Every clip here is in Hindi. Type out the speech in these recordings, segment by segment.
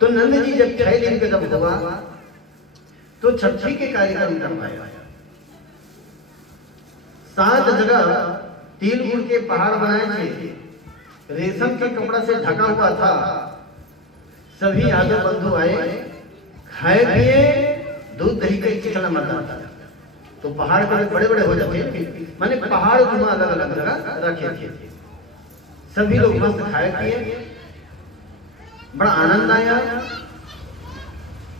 तो नंद जी जब 6 दिन के जब हुआ तो छठी के कार्यक्रम करवाया। 7 जगह तिल गुड़ के पहाड़ बनाए थे, रेशम के कपड़ा से ढका हुआ था। सभी यादव बंधु आए, खाए पिए, दूध दही का चिकना मजा था। तो पहाड़ बड़े बड़े बड़े हो जाते, माने पहाड़ घुमा अलग अलग जगह रखे थे। सभी लोग मस्त खाए पिए, बड़ा आनंद आया।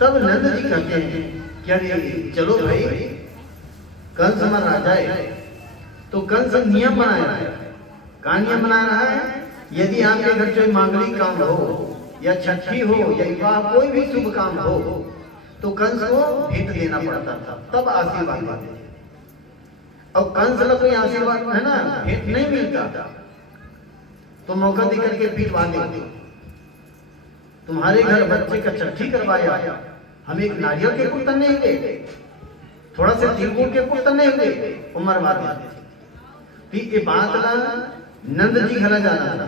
तब नंद जी कहते हैं कि अरे चलो भाई, कंस मर जाए। तो कंस नियम बनाया है। कहाँ नियम बना रहा है? यदि आपके घर कोई मांगलिक काम हो या छठी हो या विवाह कोई भी शुभ काम हो तो कंस को भेंट देना पड़ता था, तब आशीर्वाद देते थे। और कंस का कोई आशीर्वाद है ना, भेंट नहीं मिलता तो मौका देकर के पिटवा देते। तुम्हारे घर बच्चे का छठी करवाया, हम एक नारियल के पुत्र नहीं हुए, थोड़ा सा तिल गुड़ के पुत्र नहीं हुए, उम्र बात ये बात ना नंद जी घर जाना था।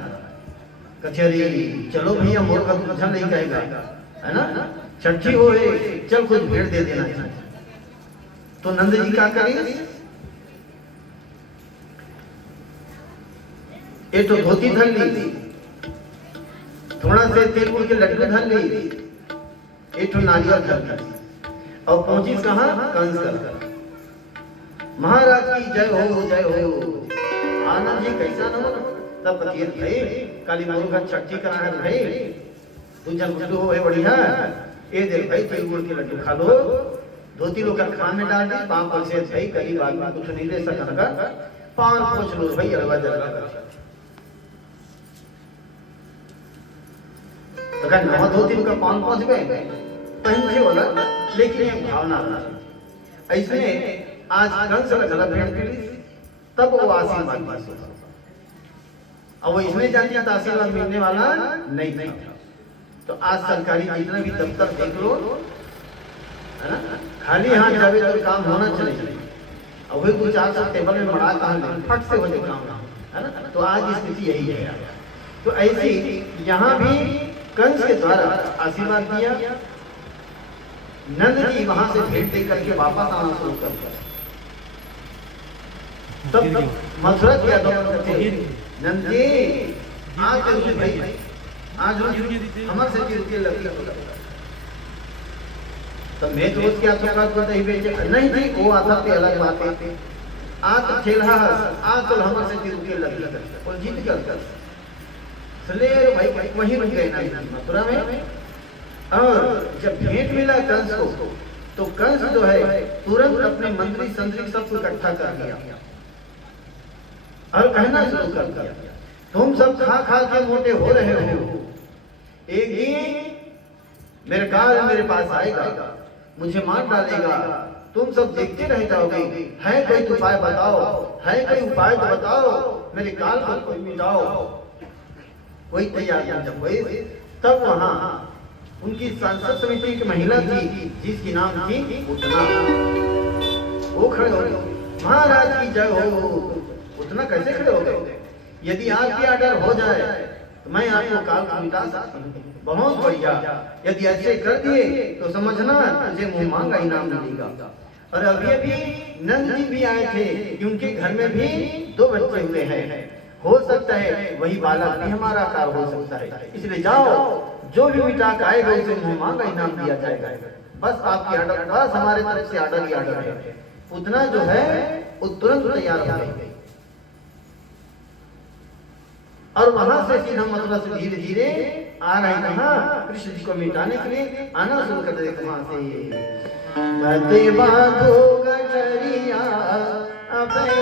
कचहरी चलो भैया, मोर का अच्छा नहीं कहेगा, है ना, छठी हो चल कुछ भेंट दे देना चाहिए। तो नंद जी क्या करें? ये तो धोती धर ली, थोड़ा से तिल गुड़ के लड्डू धर ली, एक तो नारियल धर ली, और पहुंची कहां? कंस का। महाराज की जय हो, जय हो। आनंद जी कैसा न हो? तब पतियत भाई काली मोरू का छठी कराना है भाई, तू जब गुड्डू हो बढ़िया, ये देख भाई तिल गुड़ के लड्डू खा लो। धोती लोग का खान में डाल दी, पांव पर से भाई करीब आदमी कुछ नहीं दे सका, पांव पोंछ लो भाई, अलवा जलवा कर। तो कहा नहा धोती का पांव पहुंच गए, पहन से बोला, लेकिन ये भावना ऐसे आज कंस का गला भेंट मिली, तब वो आशीर्वाद पास होगा। अब वो इसमें जान दिया आशीर्वाद मिलने वाला नहीं था। तो आज सरकारी जितना भी दफ्तर देख लो, है ना, खाली हाथ जावे तो काम होना चाहिए। अब वही कुछ आज टेबल में बड़ा कहां फट से हो जाए काम, है ना। तो आज स्थिति यही है। तो ऐसी यहाँ भी कंस के द्वारा आशीर्वाद दिया, नंद जी वहां से भेंट दे करके वापस आना शुरू कर दिया। तब मथुरा किया नंद जी आज भाई, आज हमारे से रुके लगी। तब मैं तो उसकी आशीर्वाद को नहीं बेचे नहीं थी, वो आता पे अलग बात है। आज तो खेल रहा, आज तो हमारे से रुके लगी और जीत गया। इसलिए भाई वहीं रुक गए ना मथुरा में। और जब भेंट मिला कंस को, तो कंस जो है तुरंत अपने मंत्री संतरी सबको इकट्ठा कर दिया और कहना शुरू कर दिया, तुम सब खा खा के मोटे हो रहे हो, एक दिन मेरे काल मेरे पास आएगा, मुझे मार डालेगा, तुम सब देखते रह जाओगे। है कोई उपाय बताओ, है कोई उपाय तो बताओ, मेरे काल को कोई मिटाओ। कोई तैयार नहीं जब हुए, तब वहां उनकी संसद समिति की महिला थी जिसकी नाम थी उतना। वो खड़े हो गए, महाराज की जय हो। उतना कैसे खड़े हो गए? यदि आपकी आर्डर हो जाए तो मैं आपको काल को मिटा सकता हूँ। बहुत बढ़िया, यदि ऐसे कर दिए तो समझना तुझे मुंह मांगा इनाम मिलेगा। और अभी अभी नंद जी भी आए थे कि उनके घर में भी 2 बच्चे हुए हैं, हो सकता है वही बालक भी हमारा कार हो सकता है। इसलिए जाओ, जो भी मिटा के आएगा उसे मुंह मांगा इनाम दिया जाएगा। बस आपकी आर्डर, बस हमारे तरफ से आर्डर ही आर्डर है। उतना जो है वो तुरंत तैयार हो गई और वहां से सीधा मथुरा से धीरे धीरे आ रहे कहाँ? कृष्ण जी को मिटाने के लिए आना शुरू कर दे। वहां से मते बांधो गठरिया अभय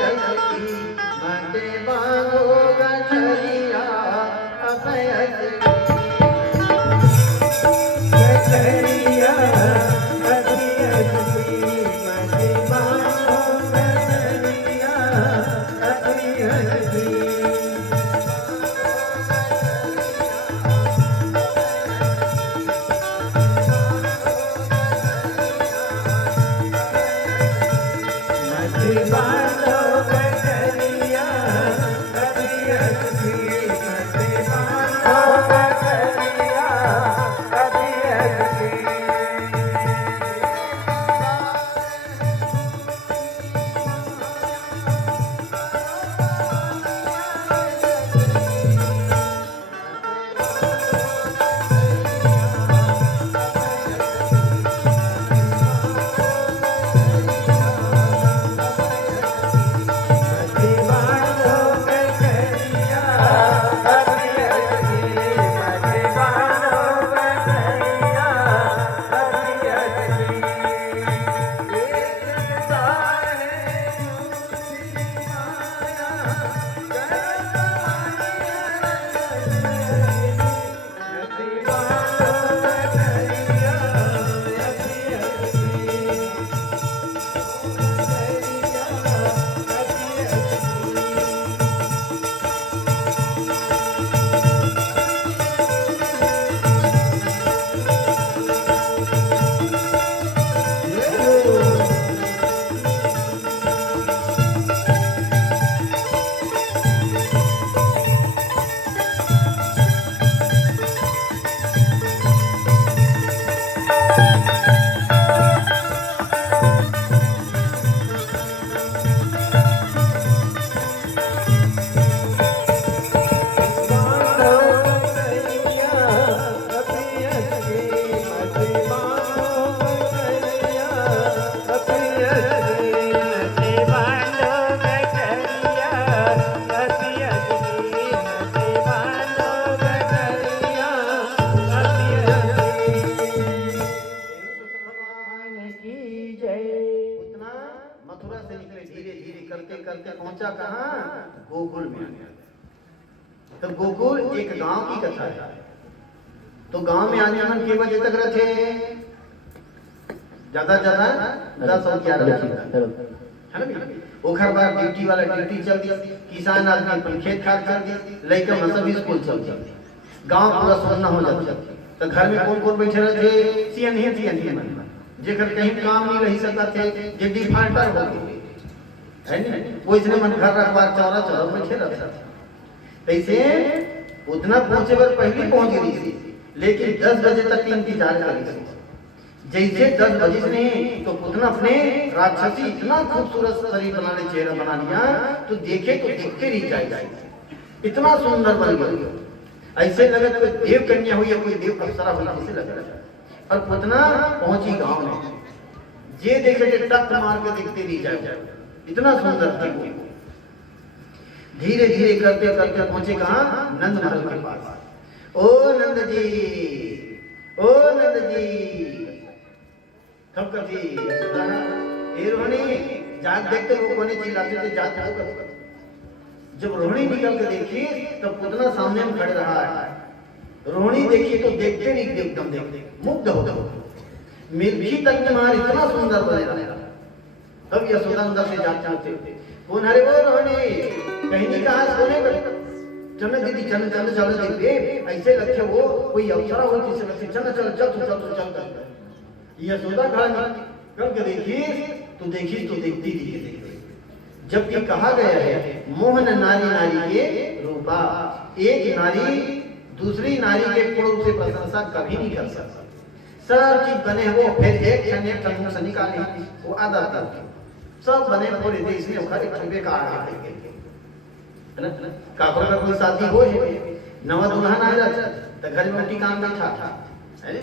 की, मते बांधो गठरिया अभय की, गठरिया अभय की, मते बांधो गठरिया अभय की। बांधो गठरिया अभय की, मते बांधो करके पहुंचा कहाँ? गोकुल में। तो गोकुल एक गांव की कथा है। तो गांव में आने मन के बजे तक रखे ज्यादा 10 और 11 है ना। ओखर बाद ड्यूटी वाला ड्यूटी चल दिया, किसान आदमी अपन खेत खार चल दिया, लड़का सब स्कूल चल दिया, गांव पूरा सोना हो जाता। तो घर में कौन कौन बैठे रहे? सियन मन जेकर कहीं काम नहीं रही सकता थे, जे डिफाल्टर हो गए है नहीं, वो इसने मन घर रखवा चौरा बैठे रहता था। ऐसे उतना पहुंचे पर पहले पहुंच गई थी, लेकिन 10 बजे तक इंतजार कर रही थी। जैसे 10 बजे नहीं तो पुतना अपने राक्षसी इतना खूबसूरत शरीर बना ले, चेहरा बना लिया, तो देखे तो देखते रह जाए, इतना सुंदर बन गया। ऐसे लगा कोई देव कन्या हुई या कोई देव अप्सरा हुई, ऐसे लग रहा। और पुतना पहुंची गांव में, जे देखे टक मार के देखते रह जाए, इतना सुंदर थी वो। धीरे धीरे करते करते पहुंचे कहाँ? नंद महल के पास। ओ नंद जी, ओ नंद जी, कब कभी ये रोहिणी जात देखते वो कोने चिल्लाते थे, जात हो कब। जब रोहिणी निकल के देखी तो पुतना सामने में खड़े रहा है। रोहिणी देखी तो देखते नहीं एकदम देखते मुग्ध हो गए। मिर्ची तक में मार इतना सुंदर बने रहा। तब यशोदा अंदर से जाते थे, कौन? अरे वो रोहिणी, कहीं नहीं कहा सोने पर चल दीदी, चल चल चल देखते, ऐसे लगे वो कोई अप्सरा हो किसी लगे, चल चल चल चल चल। यशोदा कहा करके देखी तो देखी तो देखती थी। जबकि कहा गया है मोहन नारी नारी के रूपा, एक नारी दूसरी नारी के पूर्ण से प्रशंसा कभी नहीं कर सकता। सब चीज बने वो फिर एक क्षण मुख से निकाली वो आधा सब बने पूरे देश में खड़े खंबे का आगे है ना। काकों का कोई शादी हो नवा दुल्हन आया तो घर में टिकान बैठा है,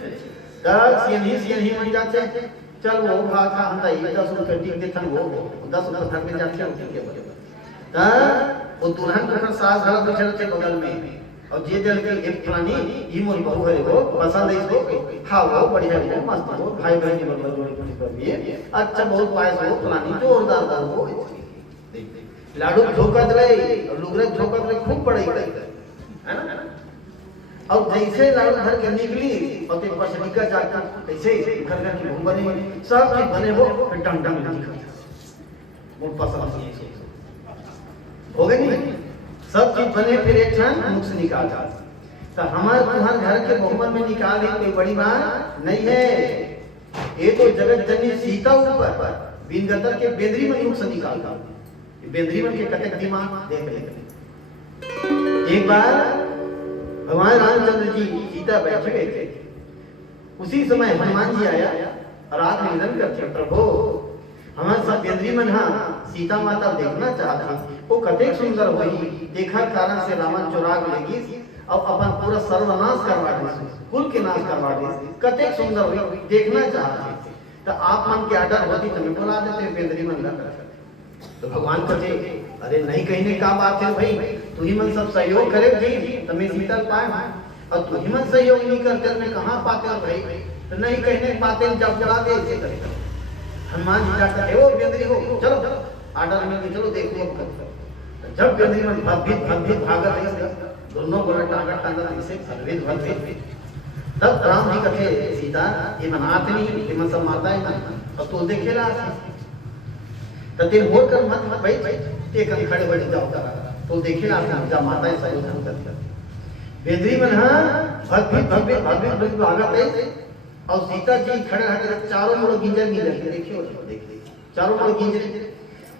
दस सियन ही बन जाते। चल वो भाग हम ताई 10 रुपए टिक दे थन वो 10 रुपए घर में जाते हैं के बजे। वो दुल्हन को सास घर बैठे रहते बगल में, और जे दिल के एक प्राणी ई मोर बहू है वो पसंद है इसको, हाँ वो बढ़िया है मस्त हो, भाई बहन की मतलब जोड़ी कर दिए, अच्छा बहुत पायस हो, प्राणी जोरदार हो। लाडू झोंकत रहे और लुगरत झोंकत रहे, खूब बड़े है ना। और जैसे लाडू घर के निकली और तेरे पास निकल जाता, ऐसे घर घर की भूम बनी, सब चीज बने वो डंग डंग दिखा वो पसंद हो गई नहीं, सब चीज बने फिर एक क्षण मुख से निकाल जाता। तो हमारे तुम्हारे घर के बहुमन में निकाल दी कोई बड़ी बात नहीं है। ये तो जगत जननी सीता ऊपर बिनगतर के बेदरी में मुख से निकालता, बेदरी में के कटक दिमाग देख ले। एक बार भगवान रामचंद्र जी सीता बैठे हुए थे, उसी समय हनुमान जी आया और आप निवेदन करते, प्रभु हमारे सब बेदरी मन हाँ सीता माता देखना चाहते, वो कतेक सुंदर हुई, देखा कारण से रावण चुराग लेगी और अपन पूरा सर्वनाश करवा दे, कुल के नाश करवा दे, कतेक सुंदर हुई देखना चाहते। तो आप मन के आर्डर होती तो मैं बुला देते बेदरी मन का। तो भगवान कहते अरे नहीं कहने का बात है भाई, तू ही मन सब सहयोग करे जी तो मैं सीता पाए, और तू ही मन सहयोग नहीं करते मैं कहाँ पाते भाई, तो नहीं कहने पाते जब बुला दे ऐसे करेगा। हनुमान जी जाकर है वो बेदरी हो चलो आर्डर में चलो देखो। जब बेदरी मन भगभीत भागत है, दोनों गोला टांगा टांगा ऐसे भगभीत भगभीत, तब राम जी कहते सीता ये मन आते नहीं, ये मन सब मारता है, और तू देखेला तो ते मोर कर मत भाई ते कर खड़े बैठ जाओ करा तो देखेला जा माता है सब धन कर बेदरी मन हां भगभीत भागत है, और सीता जी खड़े रहते चारों मुड़ गिंजर देखियो देखिए चारों मुड़ गिंजर,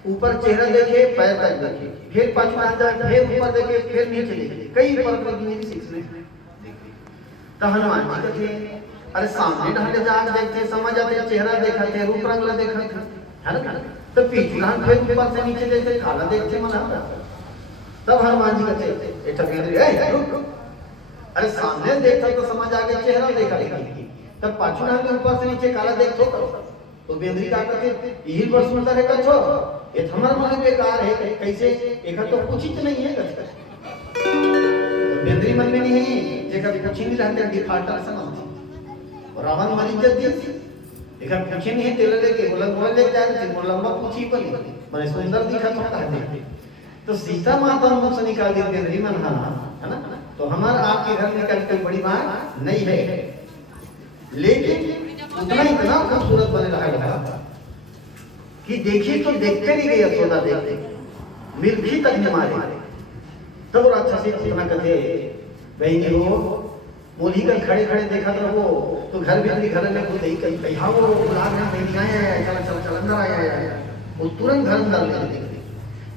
ऊपर चेहरा देखे पैर तक देखे, फिर पाछू आ जाए, फिर ऊपर देखे, फिर नीचे देखे, कई पर गिंजर सीखने देखिए। तो हनुमान जी कहते अरे सामने ढाले जा देखते समझ आते, चेहरा देखा थे, रूप रंग देखा था है ना। तो पीछे फिर ऊपर से नीचे देखते काला देखते मना। तब हनुमान जी कहते एटा बेदरी ए अरे सामने देखा तो समझ आ गया, चेहरा देखा लेकिन तब पाछू ढाले ऊपर से नीचे काला देखो तो बेदरी का कहते यही वर्ष में तरह का छो ये हमारा मन बेकार है, कैसे एक तो कुछ ही नहीं है कहते बेदरी मन में नहीं है, जेकर कुछ नहीं रहते डिफाल्टर समझ, और रावण मरी इज्जत दी एक कुछ नहीं है तेल लेके बोला ले जाए लंबा पूछी पर बड़े सुंदर दिखा तो कहते। तो सीता माता मुख से निकाल दी तेरी मन है ना, तो हमारा आपके घर में कल कोई बड़ी बात नहीं है, लेकिन उतना इतना खूबसूरत बने रहा कि देखिए तो देखते नहीं गए यशोदा, देखते मिर्गी तक नहीं मारे। तब और अच्छा से उतना कहते बहनी हो मोली कर खड़े खड़े देखा था वो, तो घर भी घर में खुद ही कहीं हाँ वो बुला रहे हैं बहनी आए चल चल चल अंदर आया, वो तुरंत घर अंदर ले लेते,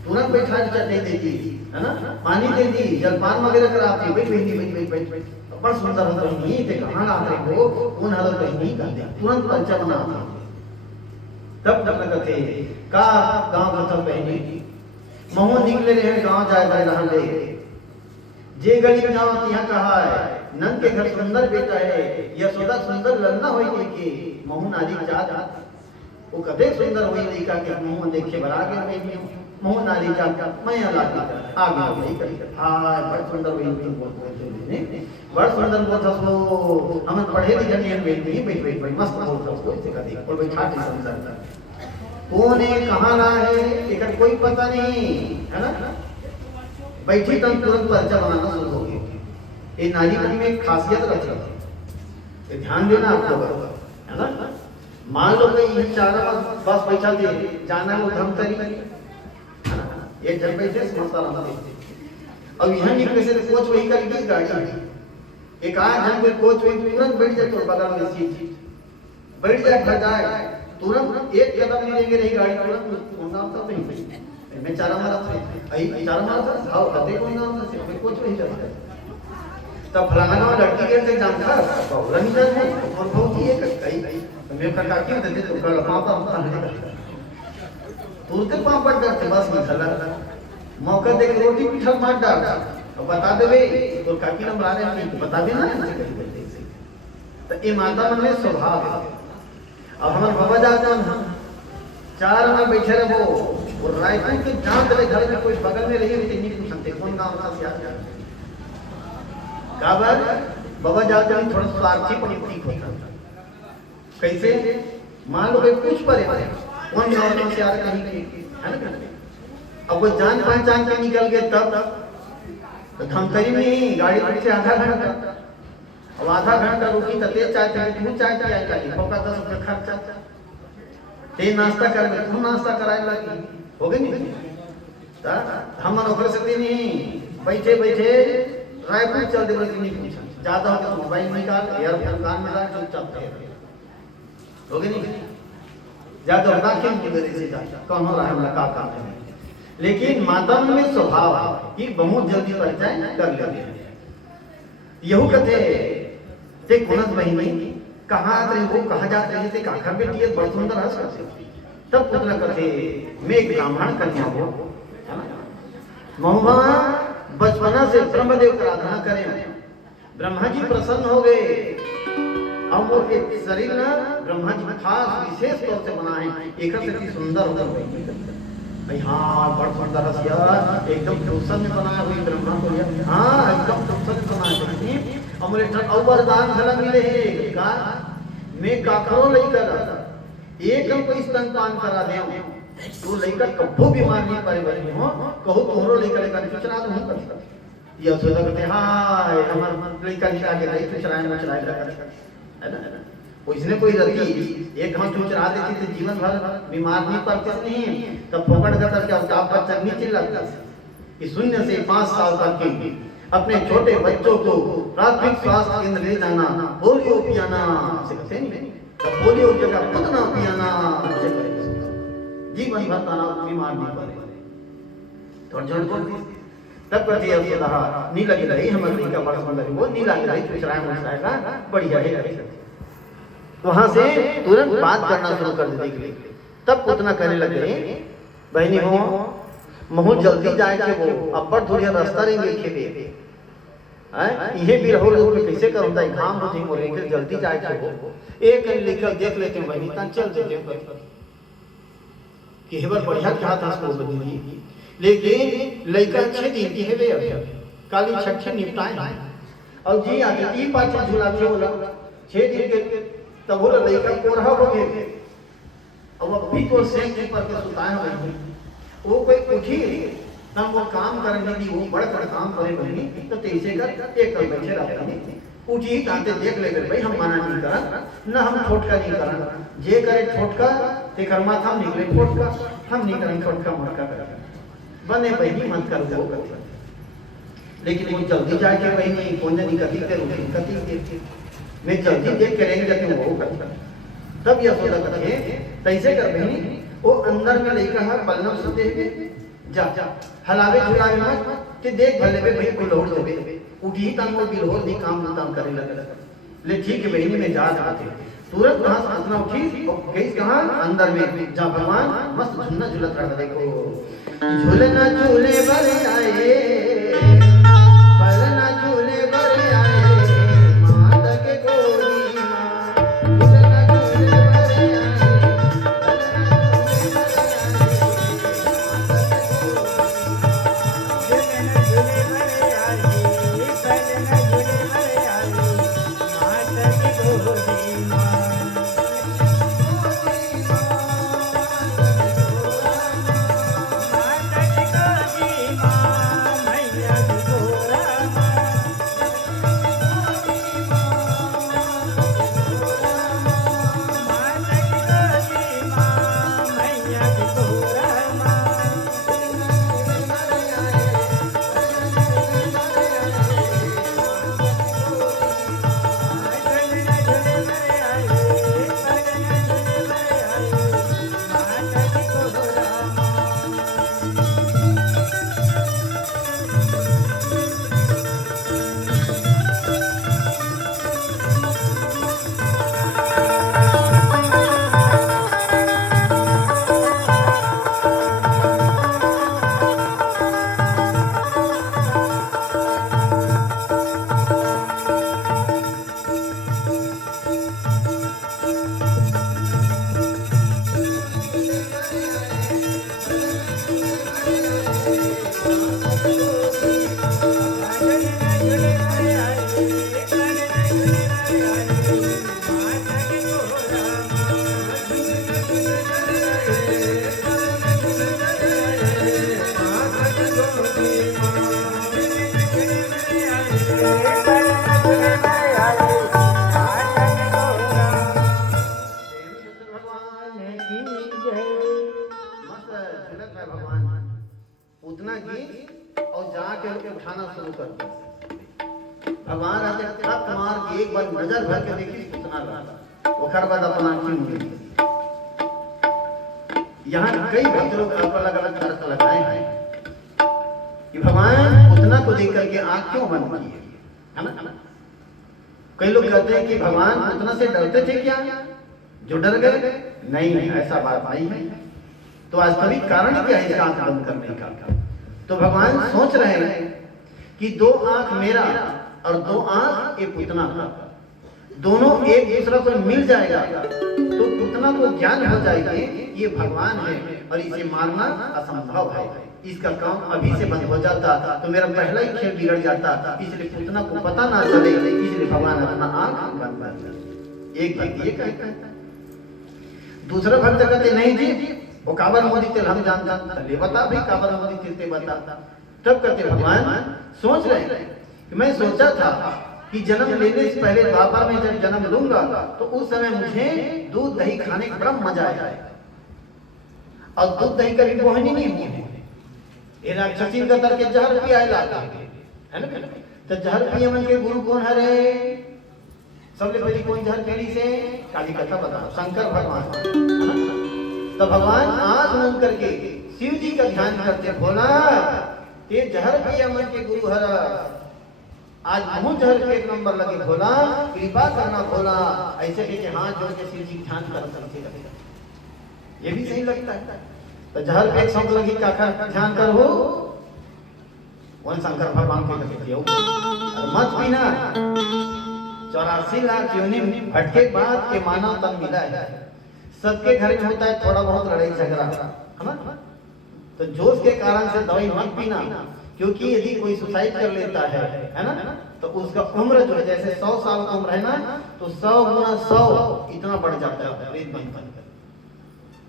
तुरंत बैठा चटनी देती है ना, पानी देती, जलपान वगैरह कराती, बैठ बहनी बैठ बैठ बड़ सुंदर होता बहनी थे कहाँ ला रहे हो कौन हालत बहनी कहते, तुरंत परिचय बनाता। तब तक कहते का गाँव खत्म बहनी महू निकले रहे गाँव जाए जाए रहा ले जे गरीब गाँव यहाँ कहा है नंद के घर सुंदर बेटा है, यशोदा सुंदर लड़ना हो कि महू नारी जात वो कदे सुंदर हुई लड़का के मुंह देखे बरा के मुंह नारी जात मैं अल्लाह आगे नहीं करी हां बड़ सुंदर हुई बोलते ने बड़ सुंदर बोलता सो हम पढ़े लिखे नहीं बेटी बैठ बैठ बैठ मस्त बोलता सो ऐसे का देख और बैठा के सुंदर कौन है कहां रहा है लेकिन कोई पता नहीं है ना, बैठी तब तुरंत परिचय बनाना शुरू हो गया। ये नारी में एक खासियत रखती है, ध्यान देना आप लोग है ना। मान लो कि ये चारा बस बैठा दे जाना वो धमतरी एक जन बैठे समझता अब यहाँ निकले से कोच वही करेगी गाड़ी एक आध जन में कोच वही तुरंत बैठ जाए तो बगल में सीट बैठ जाए घर जाए तुरंत एक कदम नहीं लेंगे रही गाड़ी तुरंत नाम था नहीं मैं चारा मारा था चारा मारा था हां कहते कौन नाम था मैं कोच वही जाता तब फलाना गाँव लड़की के से जानता बहुला नहीं जाते और बहुत ही एक कई मैं काका क्यों देते तो कल पापा तुरते पापा डरते बस निकला मौका देख रोटी पिठल मार डाल तो बता देवे तो काकी नंबर आ रहे हैं बता देना तो ये माता मन में स्वभाव है। अब हमारे बाबा जाते हैं चार में बैठे रहो और रायपुर के जहाँ चले घर में कोई बगल में रही हुई नहीं पूछ सकते कौन गाँव का सियासत काबर बाबा जाते हैं थोड़ा स्वार्थी प्रतीक होता कैसे मान लो भाई कुछ पर कौन गाँव से आ कहीं है ना, अब वो जान पहचान के निकल गए तब तो धमतरी में गाड़ी से आधा घंटा अब आधा घंटा रुकी तो तेज चाय पी तू चाय पिया चाहिए होगा 10 रुपये खर्चा ते नाश्ता कर तू नाश्ता कराए लगी हो गई नहीं हम ओकर से नहीं बैठे बैठे रायपुर चल दे नहीं पूछा ज्यादा हो तो मोबाइल निकाल एयरफोन कान में डाल चुपचाप हो गई नहीं ज्यादा होगा क्यों मेरे से कौन हो रहा है हमरा का काम है। लेकिन माता में स्वभाव कि बहुत जल्दी परिचय कर लेते यहू कहते ते कुनत बहिनी कहाँ आते हो कहाँ जाते हैं ते काखा बेटी है बड़ सुंदर हंस करते तब पुत्र कहते मैं एक ब्राह्मण कन्या हो महुआ बचपना से ब्रह्मदेव की आराधना करें ब्रह्मा जी प्रसन्न हो गए अब वो एक शरीर ना ब्रह्मा जी खास विशेष तौर से बना है एक से सुंदर होकर हाँ बड़ सुंदर हसिया एकदम फुर्सत में बनाया हुई ब्रह्मा को हाँ एकदम फुर्सत में बनाया हमारे वरदान धर्म मिले है का मैं काखरो लेकर एक कोई स्तनपान करा दे तो लेकर कब्बो बीमार नहीं पड़े बने हो कहो तोहरो लेकर लेकर चुचरा तो हम कर ये सोचा करते हां हमार लेकर निका के नहीं चुचराए मचराए है ना उसने कोई रति एक हम चुचरा देती तो जीवन भर बीमार नहीं पड़ते नहीं तब फोकट का करके अवताप बच्चा नहीं चिल्लाता कि शून्य से 5 साल तक के अपने छोटे बच्चों को प्राथमिक स्वास्थ्य केंद्र ले जाना पोलियो पियाना सिखाते नहीं तो पोलियो जगह खुद ना पियाना जीवन भर तनाव बीमार नहीं पड़े थोड़ा जोड़ बोल तब कहती है यशोदा नी लगी रही हमारी का बड़ा सुंदर वो नी लगी रही चुचराए मचराएगा बढ़िया है वहां से तुरंत बात करना शुरू कर दी तब उतना कहने लगे बहनी हो महू जल्दी जाए के वो अब बड़ थोड़ी रास्ता रहेंगे खेबे ये भी रहो लोग कैसे करूंगा घाम हो जी मोरे के जल्दी जाए के वो एक लिखल देख लेते हैं बहनी ता चल देते हैं कि हेबर बढ़िया कहा था उसको बदली लेकिन लड़का 6 दिन की है वे अब काली छठे निपटाए और जी आते ती पाछे झूला के बोला 6 दिन के तब बोला लड़का कोरहा हो गए अब भी तो सेम पर के सुताए हो वो कोई उठी तब वो काम करने की वो बड़ काम करे बनी तो तैसे कर एक कर बैठे रहते उठी ताते देख ले भाई हम मना नहीं करा ना हम ठोटका नहीं करा जे करे ठोटका ते कर्मा था निकले ठोटका हम नहीं करें ठोटका मटका कर बने बहनी मत कर वो कर लेकिन वो जल्दी जाके बहनी कौन नहीं करती ते रोटी करती मैं जल्दी देख के रहेंगे जाके वो करता तब यह सोचा कथे तैसे कर बहनी वो अंदर में लेकर है बलनम सुते जा हलावे झुलावे मत ते देख भले बे भाई को लौट देबे उठी तन को बिलहोर दी काम करे लगे ले ठीक है बहनी में जा आते तुरंत वहां से अपना उठी और गई कहां अंदर में जा भगवान मस्त झुलना झुलत रहा देखो झूलना झूले बर आए पलना झूले बर आए माता के गोदी मां झूलना झूले बर आए उतना की और जाके उठाना शुरू कर दिया भगवान आते थप मार के एक बार नजर भर के देखी उतना रहा ओकर बाद अपना आंखें मुड़ी यहाँ कई भक्त लोग अलग अलग अर्थ लगाए हैं कि भगवान उतना को देख करके आंख क्यों बंद की है ना कई लोग कहते हैं कि भगवान उतना से डरते थे क्या जो डर गए नहीं ऐसा बात नहीं है तो वास्तविक कारण क्या है इसका आंख बंद करने का तो भगवान सोच रहे हैं कि दो आंख मेरा और दो आंख ये पुतना का दोनों एक दूसरा को मिल जाएगा तो पुतना को ज्ञान हो जाएगा ये भगवान है और इसे मारना असंभव है इसका काम अभी से बंद हो जाता तो मेरा पहला ही खेल बिगड़ जाता इसलिए पुतना को पता ना चले इसलिए भगवान अपना आंख बंद कर दिया एक भक्त ये कहता है दूसरा भक्त कहते नहीं जी वो काबर मोदी तेल हम जानता ले बता भाई काबर मोदी तेल ते बता तब कहते भगवान सोच रहे कि मैं सोचा था कि जन्म लेने से पहले द्वापर में जब जन्म लूंगा तो उस समय मुझे दूध दही खाने का बड़ा मजा आएगा और दूध दही कभी मोहनी नहीं हुई ये राक्षसी का तर के जहर पिया लाता है ना तो जहर पिए मन के गुरु कौन है रे सबसे पहले कौन जहर पीड़ी से काली कथा बताओ शंकर भगवान तो भगवान आंख मूंद करके शिव जी का ध्यान करते भोला ये जहर पिया मन के गुरु हर आज मुंह जहर के एक नंबर लगे भोला कृपा करना भोला ऐसे भी हाथ जोड़ के शिव जी ध्यान कर सकते ये भी सही लगता है तो जहर पे एक शब्द लगी काखर ध्यान कर हो वन शंकर भगवान के लगे मत पीना 84 लाख योनि भटके बाद के मानव तन मिला है सबके घर में होता है थोड़ा बहुत लड़ाई झगड़ा है ना तो जोश के कारण से दवाई मत पीना क्योंकि यदि कोई सुसाइड कर लेता है ना तो उसका उम्र जो है जैसे 100 साल का उम्र है ना तो 100 गुना 100 इतना बढ़ जाता है रेत बन कर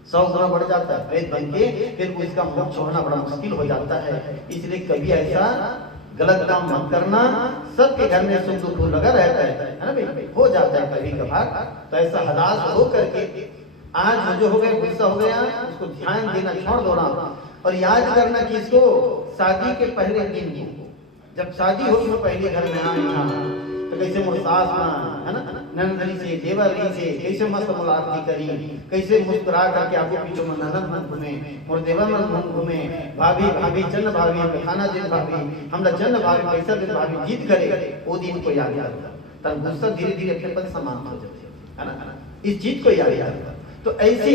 100 गुना बढ़ जाता है, प्रेत बन के फिर उसका मोक्ष होना बड़ा मुश्किल हो जाता है। इसलिए कभी ऐसा गलत काम मत करना। सबके घर में सुख दुख लगा रहता है ना भाई, हो जाता है कभी कभार। तो ऐसा हलास हो करके आज जो हो गया, गुस्सा हो गया, उसको ध्यान देना छोड़ दो और याद करना कि इसको शादी के पहले दिन को, जब शादी होगी वो पहले घर में आए तो कैसे मोर सास है ना नंदनी से देवरी से कैसे मस्त मुलाकात करी, कैसे मुस्कुरा करके आपको पीछे में नंदन मन घूमे, मोर देवर मन घूमे, भाभी भाभी चंद भाभी खाना दिन भाभी हमला चंद भाभी पैसा दिन भाभी जीत करे, वो दिन को याद आता तब गुस्सा धीरे धीरे अपने पद समाप्त हो जाते है ना, इस चीज को याद आता। तो ऐसे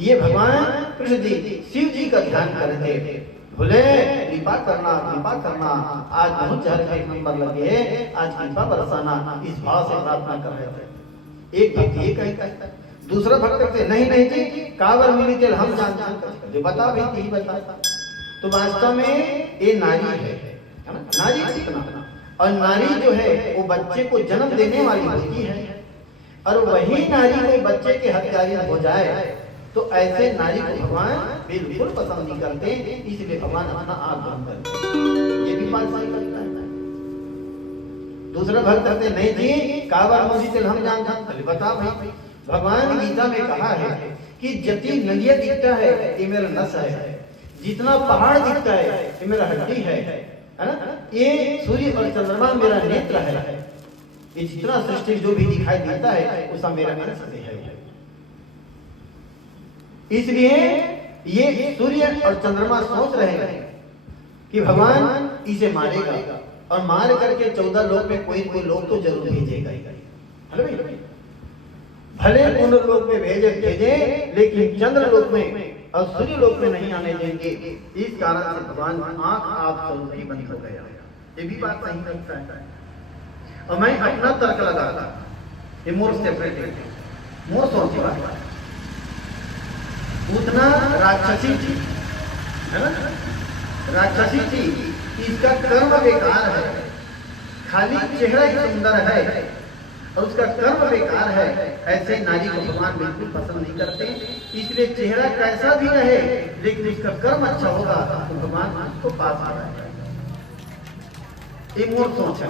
ये भगवान कृष्ण जी शिव जी का ध्यान करते बोले कृपा करना आज बहुत चहल एक नंबर लगे है, आज कृपा बरसाना, इस भाव से प्रार्थना कर रहे थे। एक भक्त ये कहता है, दूसरा भक्त कहते नहीं जी कावर मिली तेल हम जानते जो बता भाई यही बता। तो वास्तव में ये नारी है ना, नारी कितना, और नारी जो है वो बच्चे को जन्म देने वाली होती है, और वही नारी कोई बच्चे के हत्यारी हो जाए तो ऐसे नारी को भगवान बिल्कुल पसंद नहीं करते, इसलिए भगवान अपना आप बंद करते। ये भी बात सही करता है। दूसरा भक्त कहते नहीं जी कावर मुझी तेल हम जानते बता भाई। भगवान गीता में कहा है कि जितनी नदियां दिखता है ये मेरा नस है, जितना पहाड़ दिखता है ये मेरा हड्डी है ना, ये सूर्य और चंद्रमा मेरा नेत्र है, ये जितना सृष्टि जो भी दिखाई देता है वो सब मेरा अंश है। इसलिए ये सूर्य और चंद्रमा सोच रहे हैं कि भगवान इसे मारेगा और मार करके 14 लोक में कोई लोग तो जरूर भेजेगा, भले पूर्ण लोक में भेजे लेकिन चंद्र लोक में और सूर्य लोक में नहीं आने देंगे। इस कारण से भगवान आंख आप स्वरूप ही बंद हो गया। ये भी बात सही लगता है। और मैं अपना तर्क लगाता, ये मोर सेपरेट है, मोर सोची बात उतना राक्षसी थी है ना, राक्षसी थी, इसका कर्म बेकार है, खाली चेहरा ही सुंदर है और उसका कर्म बेकार है। ऐसे नारी को भगवान बिल्कुल पसंद नहीं करते, इसलिए चेहरा कैसा भी रहे लेकिन उसका कर्म अच्छा होगा तो भगवान उसको पास आ रहा है। ये मोर सोच है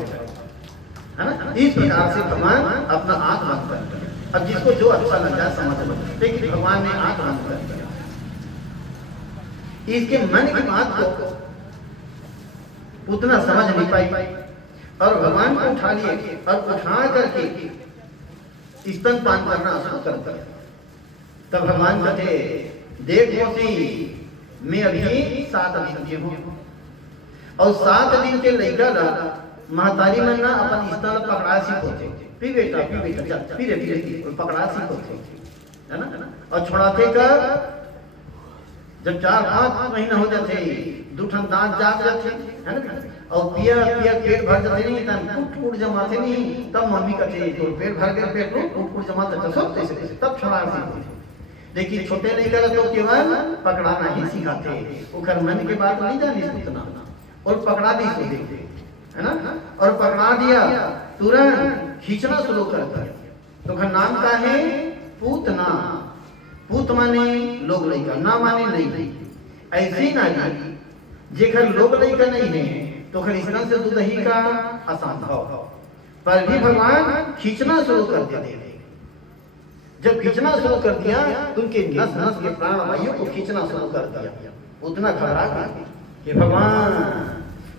ना, इस प्रकार से भगवान अपना आंख बंद करते हैं। अब जिसको जो अच्छा लग जाए समझ लो, लेकिन भगवान ने आंख बंद कर दिया। इसके मन की बात को उतना समझ नहीं पाई और भगवान को उठा लिए और उठा करके स्तनपान करना शुरू कर दिया। तब भगवान कहते देख मोसी मैं अभी 7 दिन के हूँ और 7 दिन के लड़का महतारी मन ना अपन स्तन पकड़ा सी होते पी बेटा चल पी और पकड़ा सी होते है ना, और छोड़ाते का जब 4-5 महीना हो जाते दूठन दांत जाग जाते है ना, और पिया पेट भर जाते नहीं तब टूट जमाते नहीं, तब मम्मी कहते तो पेट भर गया, पेट टूट जमाते सोचते तब छोड़ा सी होते। लेकिन छोटे नहीं करे तो केवल पकड़ाना ही सिखाते, वो घर मन के बात नहीं जानी उतना, और पकड़ा दी सो देखते है ना, और पकड़ा दिया तुरंत खींचना शुरू कर दिया। तो घर नाम का है पूतना, पूत माने लोग लइका, ना माने नहीं। ऐसी नारी जेकर लोग लइका नहीं है तो खर इस से दूधही का असंभव, पर भी भगवान खींचना शुरू कर देते। जब खींचना शुरू कर दिया तो उनके नस नस के प्राण वायु को खींचना शुरू कर दिया। उतना घबरा गए कि भगवान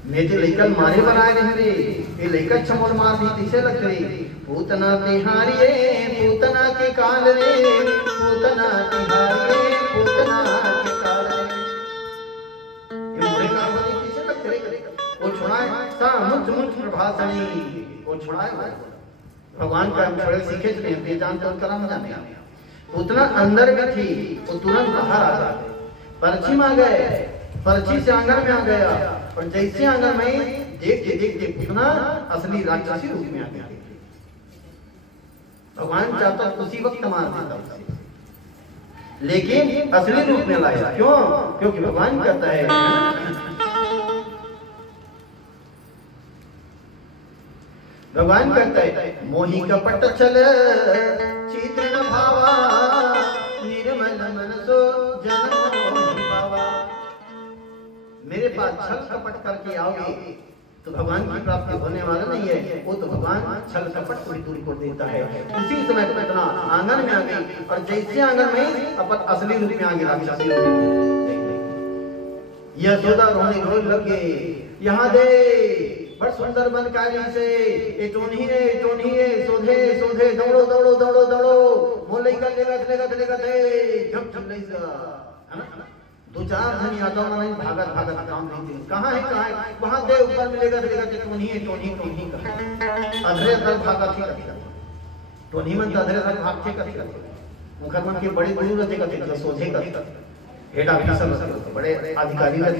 मेरे लइकन मारे बनाए रहे, ये लइका छमोल मार दी किसे लग रही, पूतना तिहारी पूतना के काल रे, पूतना तिहारी पूतना के काल रे, ये मोरे काल वाली किसे लग रही, वो छुड़ाए सा मुझ मुझ प्रभासनी, वो छुड़ाए भगवान का छोड़े सीखे थे, ये जानते उनका नाम जाने। पूतना अंदर में थी, वो तुरंत बाहर आ गए, परछी में आ गए, परछी से आंगन में आ गया, और जैसे आंगन में देखते देखते पूतना असली राक्षसी रूप में आ गया। भगवान चाहता उसी वक्त मार देता उसे, लेकिन असली रूप में लाया। क्यों? क्योंकि भगवान कहता है भगवान कहता है मोही कपट चल चित्र न भावा निर्मल मन सो पास छल कपट करके आओगे तो भगवान की प्राप्ति होने वाला नहीं है। वो तो भगवान छल कपट को ही दूर कर देता है। उसी समय पटना आंगन में आ गई और जैसे आंगन में अपन असली रूप में आ गई राक्षसी यशोदा रोने रोने लग गए, यहाँ दे बड़ सुंदर बन काली से ए टोनी है सोधे सोधे दौड़ो दौड़ो दौड़ो दौड़ो मोले का लेगा दे जब जब नहीं सा है ना। दो चार धन यादव में नहीं भागत काम नहीं दे कहां है वहां दे ऊपर मिलेगा टोनी का अधरे अधर भागत ही करता टोनी मन अधरे अधर भागते करते मुखर मन के बड़ी दूर रहते करते सोधे करता हेड ऑफिसर रहते बड़े अधिकारी रहते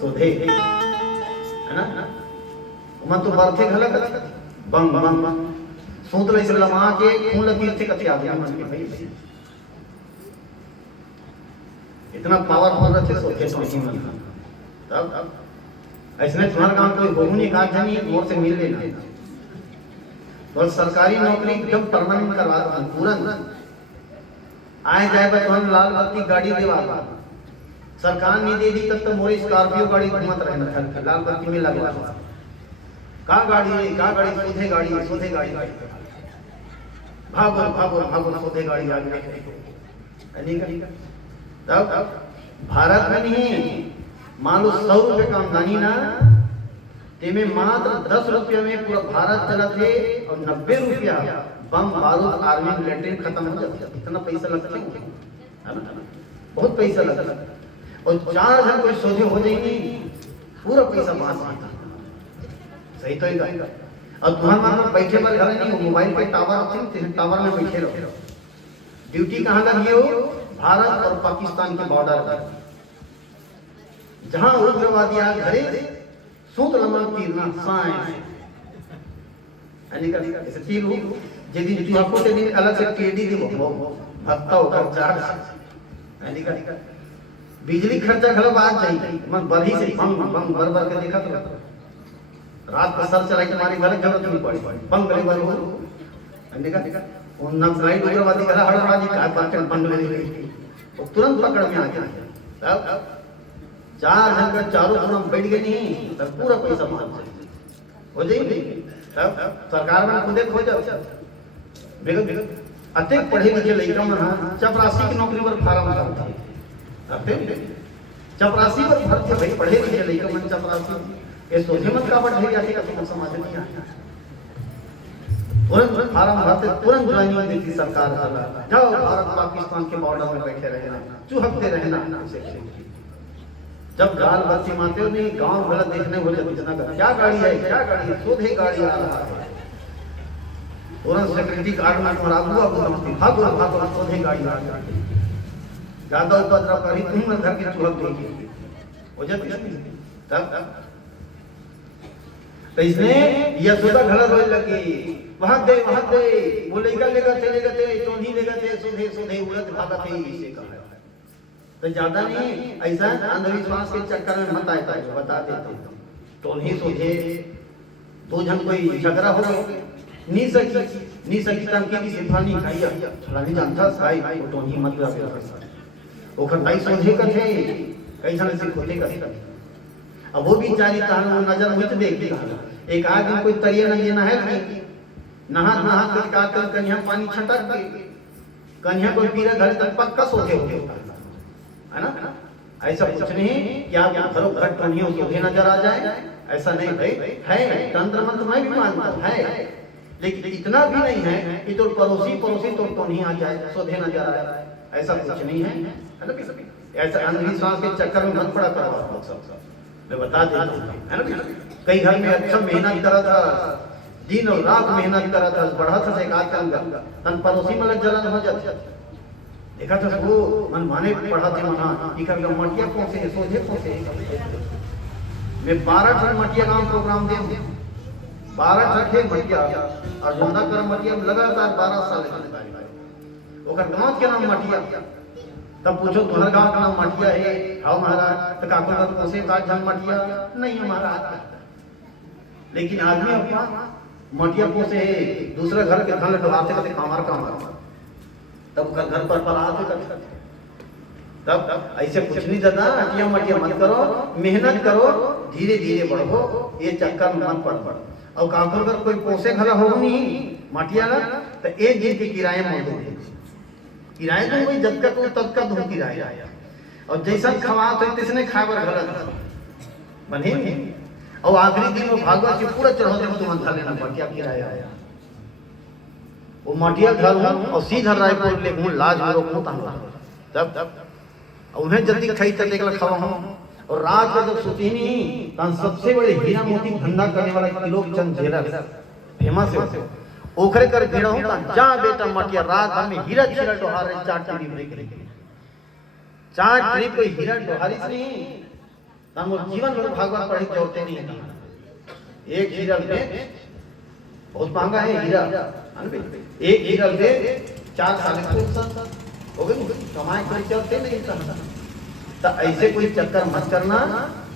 सोधे है ना। मन तो बरथे घलक बम बम बम सूत ले चला वहां के खून लगी थे कथे आदमी मन के भाई इतना पावरफुल रहते सोचे सोची मन तब ऐसने तुम्हारा काम कोई बहु नहीं कहा जानी मोर से मिल लेना तो सरकारी नौकरी एकदम परमानेंट करवा तुरंत आए जाए बस लाल बत्ती गाड़ी देवा सरकार नहीं दे दी तब तो मोरी स्कॉर्पियो गाड़ी घूमत रहना घर लाल बत्ती में लगवा का गाड़ी सोधे गाड़ी भागो सोधे गाड़ी आगे तब भारत में नहीं मान लो 100 रुपए का आमदनी ना तेमे मात्र 10 रुपये में पूरा भारत चला थे और 90 रुपया बम बारूद आर्मी लैट्रिन खत्म हो जाता। इतना पैसा लगता है ना बहुत पैसा लगता और 4 जन कोई सोधे हो जाएंगे पूरा पैसा बांस सही तो ही और तुम्हारे मान बैठे पर घर नहीं मोबाइल पे टावर में बैठे रहो ड्यूटी कहाँ लगी हो भारत और पाकिस्तान के बॉर्डर पर जहां उग्रवादी आ घरे सूत लमा तीरना साइंस अनिका ऐसे तीर हो यदि तू आपको ते दिन अलग से केडी देबो भत्ता होकर चार्ज अनिका बिजली खर्चा घर बात जाई मन बरही से बम बर के देखा तो रात का सर चलाई तुम्हारी घर जरूरत नहीं पड़ी बम गले वाले हो अनिका उन नक्सलाइट उग्रवादी घर हड़बड़ाजी का बात बंद ले गई वो तुरंत पकड़ में आ गया तब 4 जन का चारों तरफ बैठ गए नहीं तब पूरा पैसा मार हो जाएगी तब सरकार में खुदे खो जाओ बेगम अत्यंत पढ़े लिखे लड़का मन चपरासी की नौकरी पर फार्म भरता है चपरासी पर भरते भाई पढ़े लिखे लड़का मन चपरासी ये सोचे मत का बढ़ जाती का समाज में तुरंत फार्म भरते तुरंत ज्वाइनिंग देती सरकार जाओ भारत पाकिस्तान के बॉर्डर में बैठे रहना चुहकते रहना जब गाल बत्ती मारते हो नहीं गांव गलत देखने हो जाते क्या गाड़ी है सोधे गाड़ी आ रहा है तुरंत सिक्योरिटी गार्ड में भागो सोधे गाड़ी आ रही ज्यादा उपद्रव करी तुम घर के चुहक देगी हो जाती तब तो इसने यशोदा घर रोने लगी वहां दे वो लेगा थे चोंधी लेगा थे सोधे उड़त भागा थे इसे कहा तो ज्यादा नहीं ऐसा अंधविश्वास के चक्कर में मत आए बता देते चोंधी सोधे 2 जन कोई झगड़ा हो गया नी सकी तम की सिफानी खाइया फलानी जानता साई वो टोनी मतलब ओखर भाई सोधे का थे कैसा से खोते का अब वो बेचारी तहन वो नजर मुझ देखती एक आदमी कोई तरिया न लेना है नहा कर काकर कन्या पानी छटक के कन्या कोई पीरा घर तक पक्का सोते हो है ना ऐसा कुछ नहीं कि आप घरों घर कन्या सोते नजर आ जाए ऐसा नहीं भाई है तंत्र मंत्र में भी मानता है लेकिन इतना भी नहीं है कि तो पड़ोसी तो नहीं आ जाए सोधे नजर आ जाए ऐसा कुछ नहीं है ना ऐसा अंधविश्वास के चक्कर में मत पड़ा करो सब मैं बता देता हूं है ना कई घर में अच्छा मेहनत करा था दिन और रात मेहनत करा था बढ़ा था एक आदमी का तन पड़ोसी में जलन हो जाती देखा था वो मन माने पढ़ा थे मना इकर का मटिया पहुंचे सोझे पहुंचे मैं 12 टन मटिया का प्रोग्राम दे 12 टन थे मटिया और जोंदा कर मटिया लगातार 12 साल ओकर गांव के नाम मटिया तब पूछो तुम्हारे गांव का नाम मटिया है हां महाराज तो काको का कोसे का जन मटिया नहीं महाराज लेकिन आदमी अपना मटिया पोसे है दूसरा घर के धन लटवाते करते कामर तब घर पर आते करते तब ऐसे कुछ नहीं दादा, अटिया मटिया मत करो, मेहनत करो, धीरे धीरे बढ़ो, ये चक्कर में मत पड़। और काकर अगर कोई पोसे खड़ा हो नहीं मटिया ना, तो एक दिन के किराए मौजूद है, किराए तो वही जब तक तब तक दो किराया, और जैसा खवा तो तिसने खाबर गलत बने नहीं, और आखिरी दिन में भागवत जी पूरा चढ़ाते में तुम लेना मटिया किराया आया, वो मटिया घर हूँ और सीधा रायपुर ले हूँ, लाज में रोकूँ तब उन्हें जल्दी खाई तक एक खवा हूँ। और रात को जब सोती नहीं तब सबसे बड़े हीरा मोती धंधा करने वाला त्रिलोक चंद ज्वेलर्स फेमस है, ओखरे कर भिड़ा हूँ जा बेटा मटिया रात भर में हीरा हीरा डोहार रहे, चार ट्रिप लेके चार ट्रिप कोई हीरा डोहारी से नहीं, तब वो जीवन भर भागवत पढ़ी जोड़ते नहीं है। एक हीरा में बहुत महंगा है हीरा, एक हीरा में 4 साल हो गए कमाए कोई चलते नहीं था। तो ऐसे कोई चक्कर मत करना,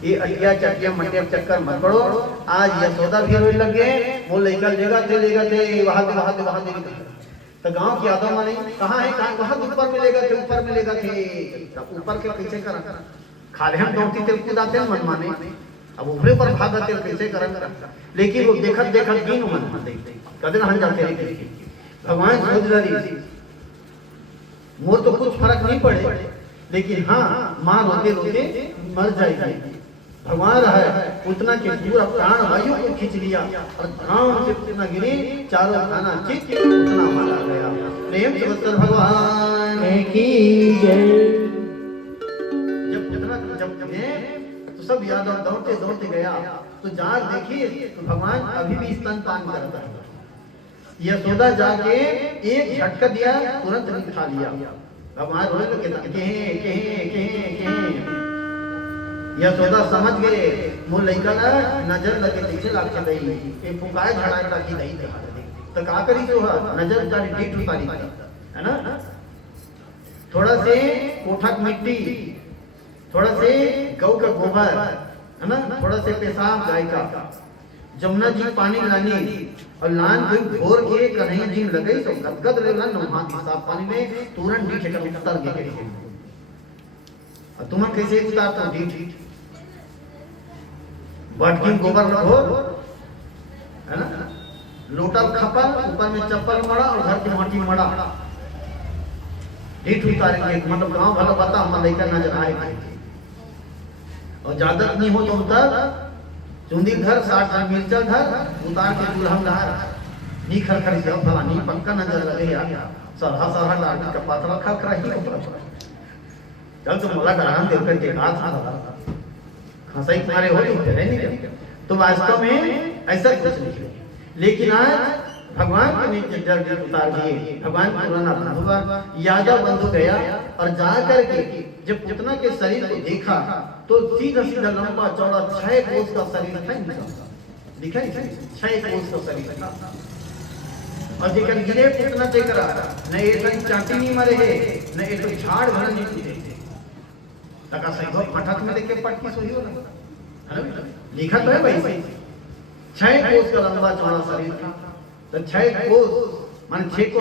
ये अटिया चटिया मटिया चक्कर मत पड़ो। आज यशोदा भी रोने लगे, वो लेकर लेगा थे वहां दे तो गांव की यादव माने कहाँ है, कहाँ वहां ऊपर मिलेगा थे, ऊपर मिलेगा थे, ऊपर के कैसे करा खाले हम दौड़ती थे कूदाते मन माने, अब ऊपरे पर भागते कैसे करा, लेकिन वो देखत दिन मन कदे हन जाते भगवान सोच रही मोर तो कुछ फर्क नहीं पड़े, लेकिन हाँ माँ रोते रोते मर जाएगी। भगवान है उतना के पूरा प्राण वायु को खींच लिया और धाम से उतना गिरी, चारों खाना चित उतना मारा गया। प्रेम से वत्सल भगवान की जय। जब गए तो सब यादव दौड़ते दौड़ते गया, तो जार देखिए तो भगवान अभी भी स्तनपान करता है। यशोदा जाके एक झटका दिया, तुरंत खा लिया। भगवान रोने लगे यशोदा समझ गए मुंह लइका ना नजर लगे पीछे लाग के दई ए पुकाए झड़ाए ताकि दई दे तो का करी जो है नजर तारी डीट उतारी है ना, थोड़ा से कोठा की मिट्टी, थोड़ा से गौ का गोबर है ना, थोड़ा से पेशाब गाय का, जमुना जी पानी लानी और लान कोई घोर के कन्हैया जी लगे तो गदगद लेला नहा साफ पानी में तुरंत डीठ के उतर गए। और तुम कैसे उतारते हो डीठ, बाटकी गोबर रखो है ना, लोटा खपल ऊपर में चप्पल मड़ा और घर की माटी मड़ा, डीठ उतारेंगे मतलब गांव भला बता हम लइका नजर आए। और ज्यादा नहीं हो तो उतर चुंदी घर 60 मिर्चा घर उतार के दुल्हन लहर नी खर खर से भला नी पक्का नजर लगे यार सरहा लाठी का पातला खर खर ही ऊपर चल तो मला डरान देव करके कहा था खसाई तुम्हारे हो नहीं, तो वास्तव में ऐसा कुछ नहीं। लेकिन आज भगवान के नीचे जड़ उतार दिए, भगवान पुराना बंधुआ यादव बंधु गया और जा करके जब पुतना के शरीर को देखा तो सीधा सीधा लंबा चौड़ा 6 कोस का शरीर था, दिखा 6 कोस का शरीर था। और जेकर गिरे पुतना चेकरा न एक चाटी नहीं मरे है न एक झाड़ भर नहीं टूटे तका सही हो फटक में देखे पटकी सोई हो ना, लिखा तो है भाई 6 कोस का लंबा चौड़ा शरीर था। तो 6 कोस माने 6 कोस